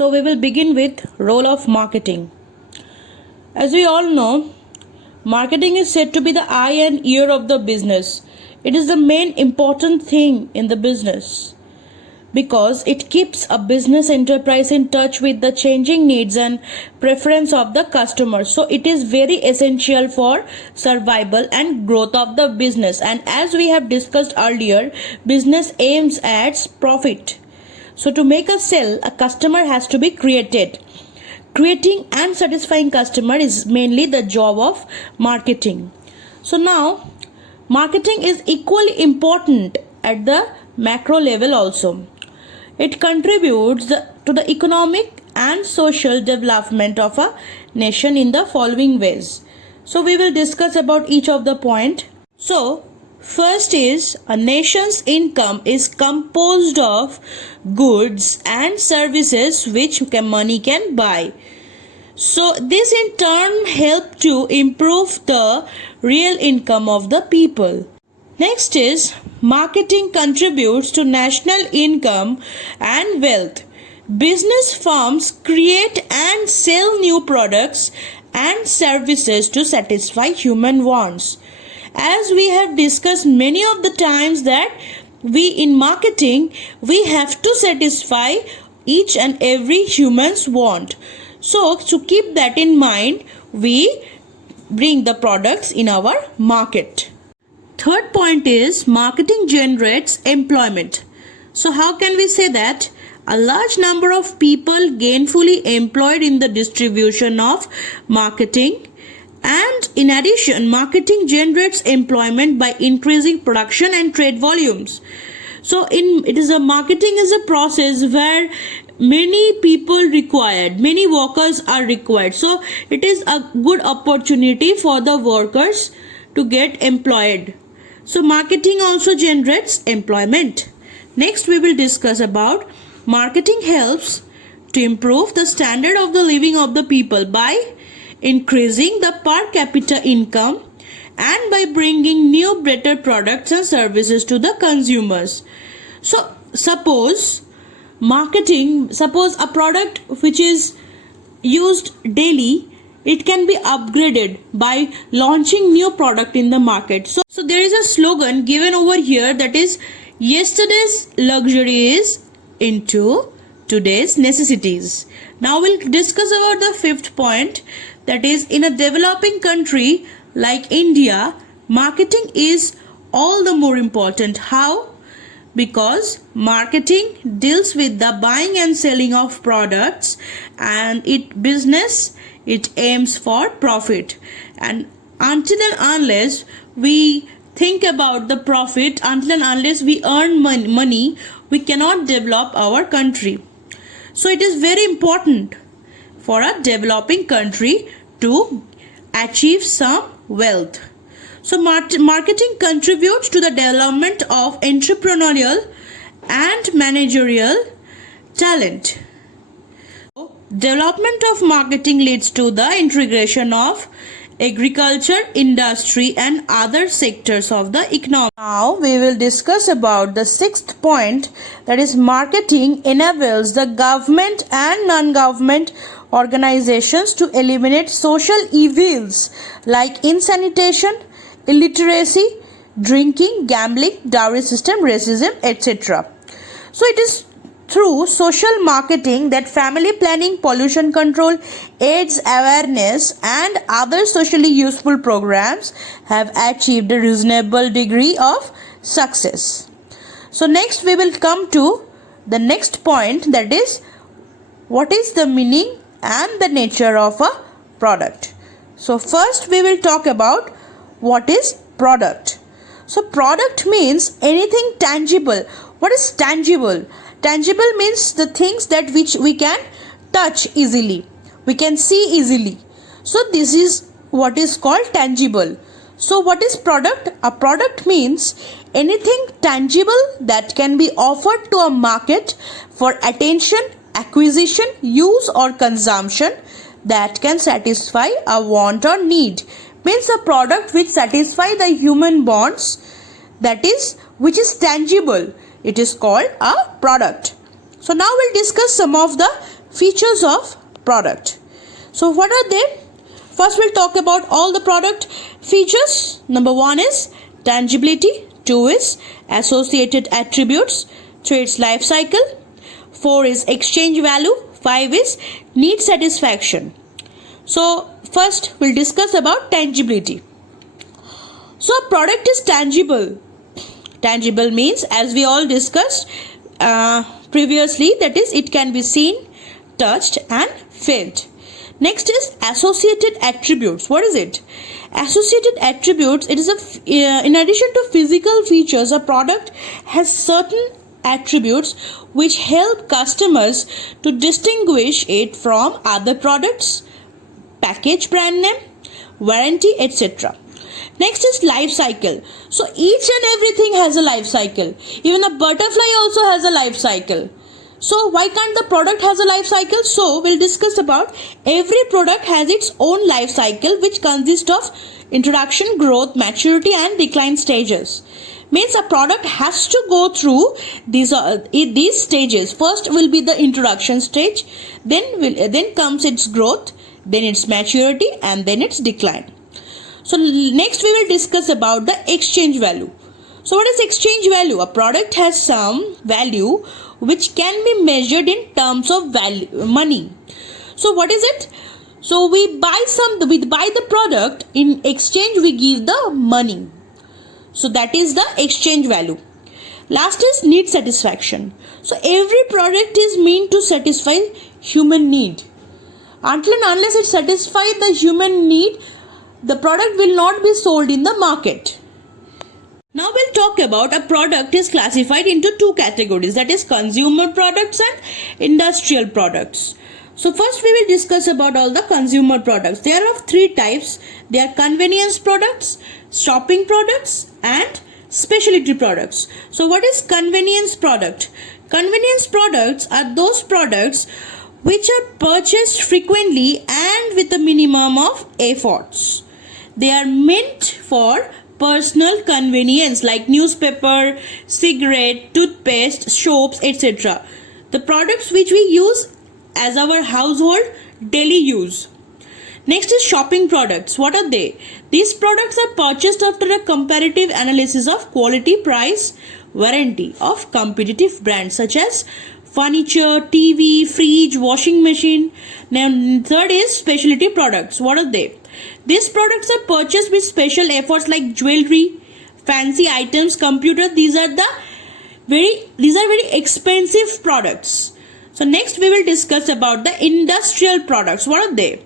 So we will begin with role of marketing. As we all know, marketing is said to be the eye and ear of the business. It is the main important thing in the business because it keeps a business enterprise in touch with the changing needs and preference of the customer. So it is very essential for survival and growth of the business. And as we have discussed earlier, business aims at profit. So to make a sale, a customer has to be created. Creating and satisfying customer is mainly the job of marketing. So now, marketing is equally important at the macro level also. It contributes to the economic and social development of a nation in the following ways. So we will discuss about each of the point. So first is a nation's income is composed of goods and services which money can buy. So this in turn help to improve the real income of the people. Next is marketing contributes to national income and wealth. Business firms create and sell new products and services to satisfy human wants. As we have discussed many of the times that we in marketing, we have to satisfy each and every human's want. So to keep that in mind, we bring the products in our market. Third point is marketing generates employment. So how can we say that? A large number of people gainfully employed in the distribution of marketing. And in addition, marketing generates employment by increasing production and trade volumes. So marketing is a process where many people required, many workers are required. So it is a good opportunity for the workers to get employed. So marketing also generates employment. Next we will discuss about marketing helps to improve the standard of the living of the people by increasing the per capita income and by bringing new better products and services to the consumers. So suppose a product which is used daily, it can be upgraded by launching new product in the market. So there is a slogan given over here that is yesterday's luxury is into today's necessities. Now we'll discuss about the fifth point, that is in a developing country like India, marketing is all the more important. How? Because marketing deals with the buying and selling of products, and it aims for profit. And until and unless we think about the profit, until and unless we earn money, we cannot develop our country. So it is very important for a developing country to achieve some wealth. So marketing contributes to the development of entrepreneurial and managerial talent. Development of marketing leads to the integration of agriculture, industry and other sectors of the economy. Now we will discuss about the sixth point, that is marketing enables the government and non-government organizations to eliminate social evils like insanitation, illiteracy, drinking, gambling, dowry system, racism, etc. So it is through social marketing that family planning, pollution control, AIDS awareness and other socially useful programs have achieved a reasonable degree of success. So next we will come to the next point, that is what is the meaning and the nature of a product. So first we will talk about what is product. So product means anything tangible. What is tangible? Tangible means the things that which we can touch easily, we can see easily. So this is what is called tangible. So what is product? A product means anything tangible that can be offered to a market for attention, acquisition, use or consumption that can satisfy a want or need. Means a product which satisfy the human wants, that is which is tangible, it is called a product. So now we'll discuss some of the features of product. So what are they? First we'll talk about all the product features. Number 1 is tangibility, 2 is associated attributes, 3 is life cycle, 4 is exchange value, 5 is need satisfaction. So first we'll discuss about tangibility. So a product is tangible. Tangible means, as we all discussed previously, that is, it can be seen, touched and felt. Next is associated attributes. What is it? Associated attributes, it is in addition to physical features, a product has certain attributes which help customers to distinguish it from other products, package, brand name, warranty, etc. Next is life cycle. So each and everything has a life cycle. Even a butterfly also has a life cycle. So why can't the product has a life cycle? So we'll discuss about every product has its own life cycle, which consists of introduction, growth, maturity and decline stages. Means a product has to go through these stages. First will be the introduction stage, then comes its growth, then its maturity and then its decline. So next we will discuss about the exchange value. So what is exchange value? A product has some value which can be measured in terms of money. So what is it? So we buy the product, in exchange we give the money. So that is the exchange value. Last is need satisfaction. So every product is meant to satisfy human need. Until and unless it satisfies the human need, the product will not be sold in the market. Now we'll talk about a product is classified into two categories, that is consumer products and industrial products. So first we will discuss about all the consumer products. They are of three types. They are convenience products, shopping products and specialty products. So what is convenience product? Convenience products are those products which are purchased frequently and with a minimum of efforts. They are meant for personal convenience like newspaper, cigarette, toothpaste, soaps, etc. The products which we use as our household daily use. Next is shopping products. What are they? These products are purchased after a comparative analysis of quality, price, warranty of competitive brands such as furniture, TV, fridge, washing machine. Now third is specialty products. What are they? These products are purchased with special efforts like jewelry, fancy items, computer. These are very expensive products. So next we will discuss about the industrial products. What are they?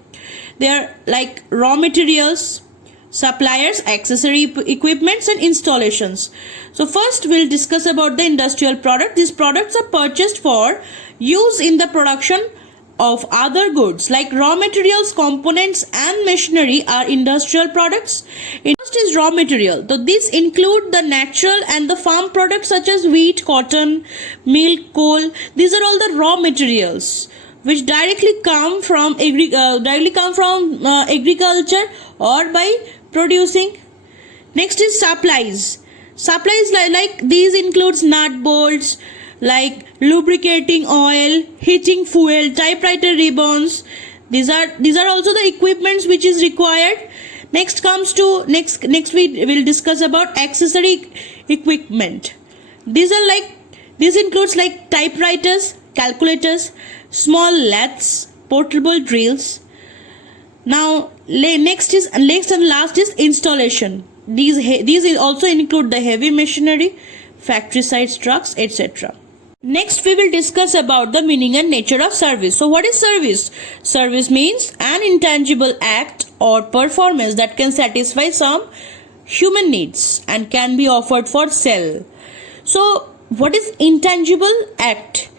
They are like raw materials, suppliers, accessory equipments and installations. So first we'll discuss about the industrial product. These products are purchased for use in the production of other goods like raw materials, components and machinery are industrial products. First is raw material. So these include the natural and the farm products such as wheat, cotton, milk, coal. These are all the raw materials which directly come from agriculture or by producing. Next is supplies. Supplies like these includes nut bolts, like lubricating oil, heating fuel, typewriter ribbons. These are also the equipments which is required. Next we will discuss about accessory equipment. These includes like typewriters, calculators, small lathes, portable drills. Now next and last is installation. These also include the heavy machinery, factory side trucks, etc. Next we will discuss about the meaning and nature of service. So what is service? Service means an intangible act or performance that can satisfy some human needs and can be offered for sale. So what is intangible act?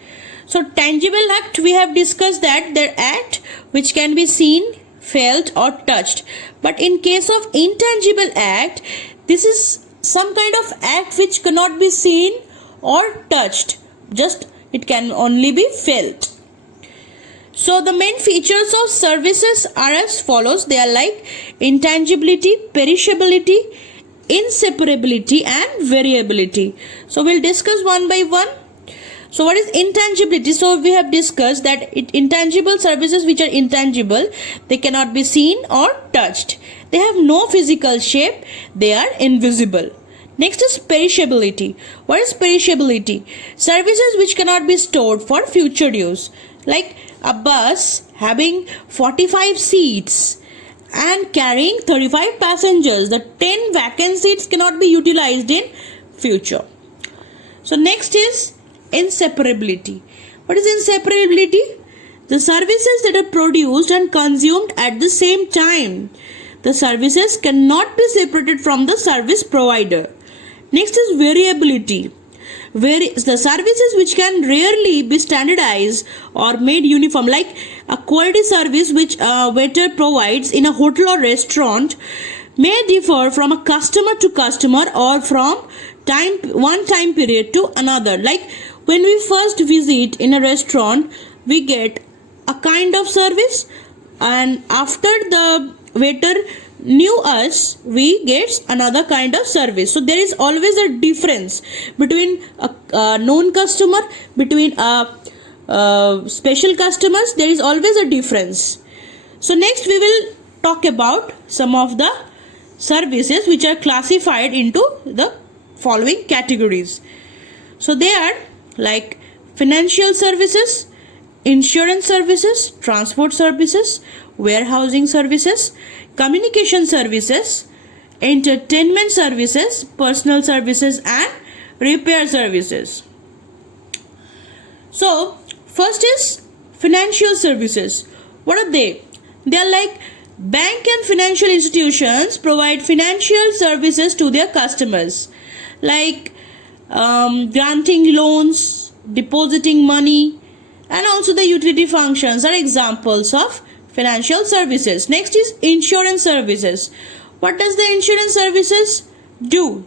So tangible act, we have discussed that their act which can be seen, felt or touched. But in case of intangible act, this is some kind of act which cannot be seen or touched. Just it can only be felt. So the main features of services are as follows. They are like intangibility, perishability, inseparability and variability. So we'll discuss one by one. So what is intangibility? So we have discussed that intangible services which are intangible, they cannot be seen or touched. They have no physical shape, they are invisible. Next is perishability. What is perishability? Services which cannot be stored for future use. Like a bus having 45 seats and carrying 35 passengers. The 10 vacant seats cannot be utilized in future. So next is inseparability. What is inseparability? The services that are produced and consumed at the same time. The services cannot be separated from the service provider. Next is variability. The services which can rarely be standardized or made uniform, like a quality service which a waiter provides in a hotel or restaurant, may differ from a customer to customer or from one time period to another. Like when we first visit in a restaurant, we get a kind of service, and after the waiter knew us, we get another kind of service. So there is always a difference between a known customer, between special customers. There is always a difference. So next we will talk about some of the services which are classified into the following categories. So they are like financial services, insurance services, transport services, warehousing services, communication services, entertainment services, personal services, and repair services. So first is financial services. What are they? They are like bank and financial institutions provide financial services to their customers, like granting loans, depositing money, and also the utility functions are examples of financial services. Next is insurance services. What does the insurance services do?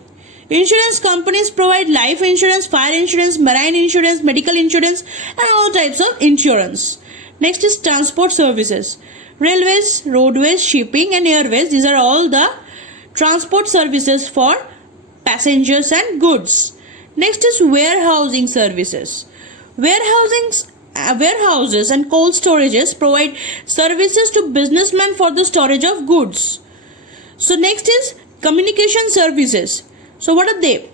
Insurance companies provide life insurance, fire insurance, marine insurance, medical insurance, and all types of insurance. Next is transport services. Railways, roadways, shipping, and airways, these are all the transport services for passengers and goods. Next is warehousing services. Warehouses and cold storages provide services to businessmen for the storage of goods. So next is communication services. So what are they?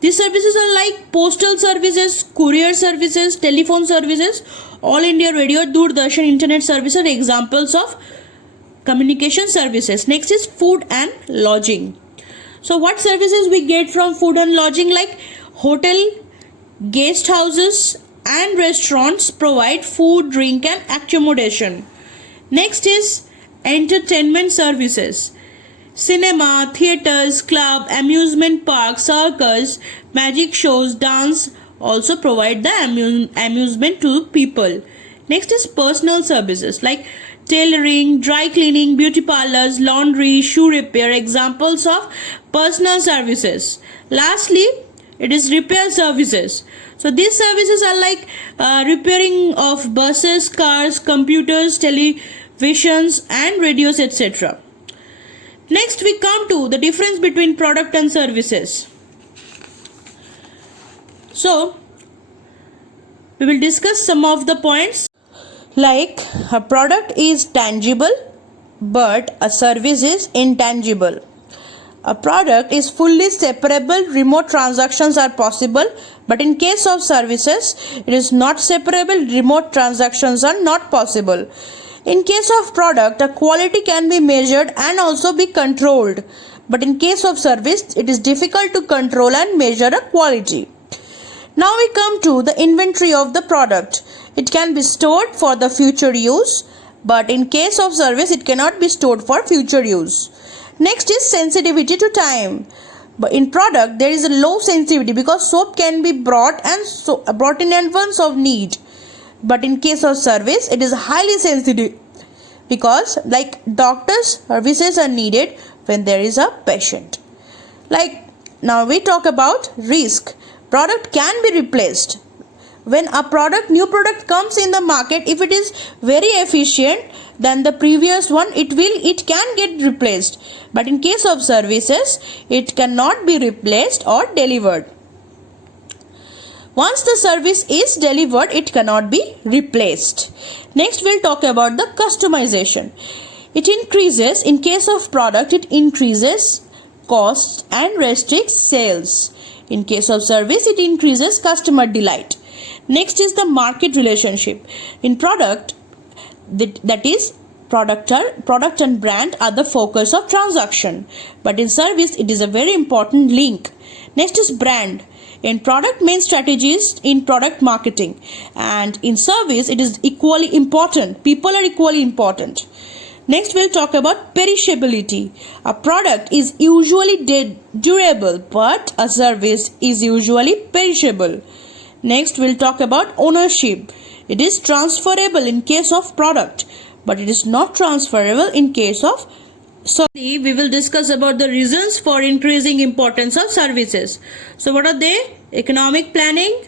These services are like postal services, courier services, telephone services, All India Radio, Doordarshan, internet services are examples of communication services. Next is food and lodging. So what services we get from food and lodging? Like hotel, guest houses, and restaurants provide food, drink, and accommodation. Next is entertainment services. Cinema, theaters, club, amusement parks, circus, magic shows, dance also provide the amusement to people. Next is personal services like tailoring, dry cleaning, beauty parlors, laundry, shoe repair, examples of personal services. Lastly, it is repair services. So these services are like repairing of buses, cars, computers, televisions, and radios, etc. Next we come to the difference between product and services. So we will discuss some of the points. Like a product is tangible but a service is intangible. A product is fully separable, remote transactions are possible, but in case of services, it is not separable, remote transactions are not possible. In case of product, a quality can be measured and also be controlled, but in case of service, it is difficult to control and measure a quality. Now we come to the inventory of the product. It can be stored for the future use, but in case of service, it cannot be stored for future use. Next is sensitivity to time. But in product, there is a low sensitivity because soap can be brought in advance of need. But in case of service, it is highly sensitive because like doctors' services are needed when there is a patient. Like now we talk about risk. Product can be replaced. When a new product comes in the market, if it is very efficient than the previous one, it can get replaced. But in case of services, it cannot be replaced or delivered. Once the service is delivered, it cannot be replaced. Next, we'll talk about the customization. It increases, in case of product, it increases costs and restricts sales. In case of service, it increases customer delight. Next is the market relationship. In product, that is product and brand are the focus of transaction, but in service it is a very important link. Next is brand. In product, main strategies in product marketing, and in service it is equally important. People are equally important. Next, we'll talk about perishability. A product is usually durable, but a service is usually perishable. Next, we'll talk about ownership. It is transferable in case of product, but it is not transferable in case of service. We will discuss about the reasons for increasing importance of services. So what are they? Economic planning.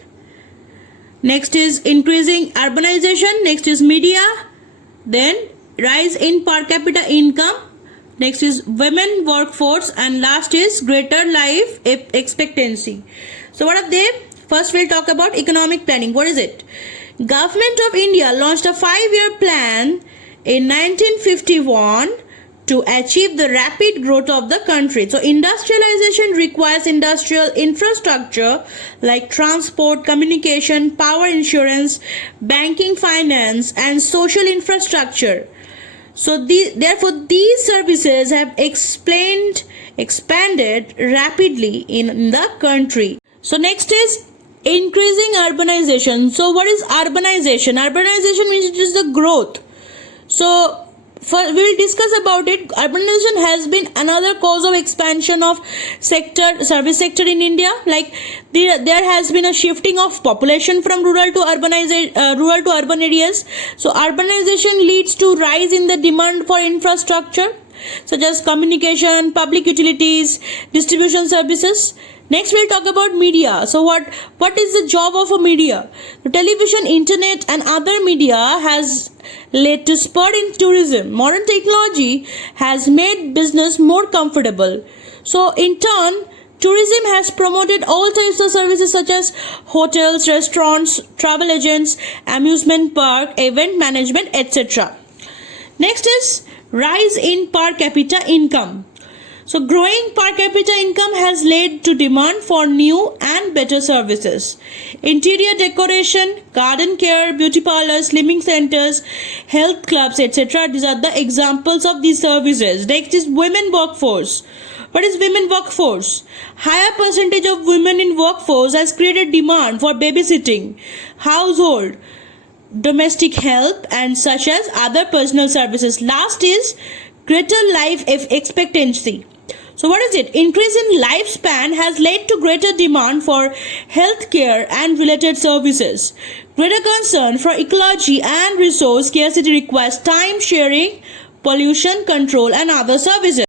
Next is increasing urbanization. Next is media. Then rise in per capita income. Next is women workforce, and last is greater life expectancy. So what are they? First, we'll talk about economic planning. What is it? Government of India launched a 5-year plan in 1951 to achieve the rapid growth of the country. So industrialization requires industrial infrastructure like transport, communication, power, insurance, banking, finance, and social infrastructure. So therefore these services have expanded rapidly in the country. So next is increasing urbanization. So what is urbanization? Urbanization means it is the growth. So we will discuss about it. Urbanization has been another cause of expansion of service sector in India. Like there has been a shifting of population from rural to urban areas. So urbanization leads to rise in the demand for infrastructure such as communication, public utilities, distribution services. Next, we'll talk about media. So what is the job of a media? The television, internet, and other media has led to spurt in tourism. Modern technology has made business more comfortable. So in turn, tourism has promoted all types of services such as hotels, restaurants, travel agents, amusement park, event management, etc. Next is rise in per capita income. So growing per capita income has led to demand for new and better services. Interior decoration, garden care, beauty parlors, slimming centers, health clubs, etc. These are the examples of these services. Next is women workforce. What is women workforce? Higher percentage of women in workforce has created demand for babysitting, household, domestic help, and such as other personal services. Last is greater life expectancy. So what is it? Increase in lifespan has led to greater demand for health care and related services. Greater concern for ecology and resource scarcity requires time sharing, pollution control, and other services.